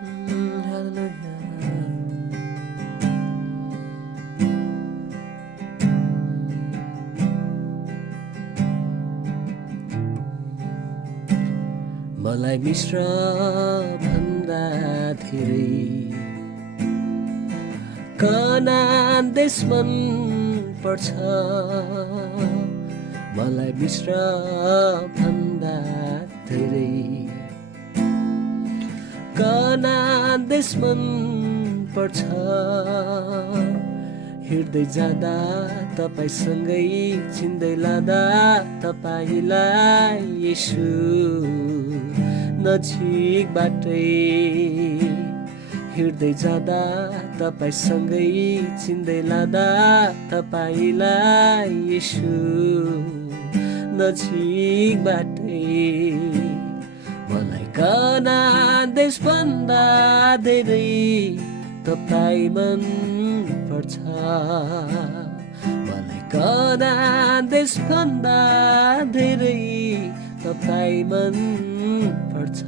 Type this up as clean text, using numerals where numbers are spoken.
Hallelujah. मलाई मिश्र भन्दा धेरै कनान देश मन पर्छ मलाई मिश्र भन्दा धेरै कनान देश मन पर्छ हिँड्दै जाँदा तपाईसँगै चिन्दै लाँदा तपाईलाई येशू नजिकबाटै हिँड्दै जाँदा तपाईसँगै चिन्दै लाँदा तपाईलाई येशू नजिकबाटै मलाई कनान देशभन्दा धेरै तपाईँ मन पर्छ मलाई कनान देशभन्दा धेरै तपाईँ मन पर्छ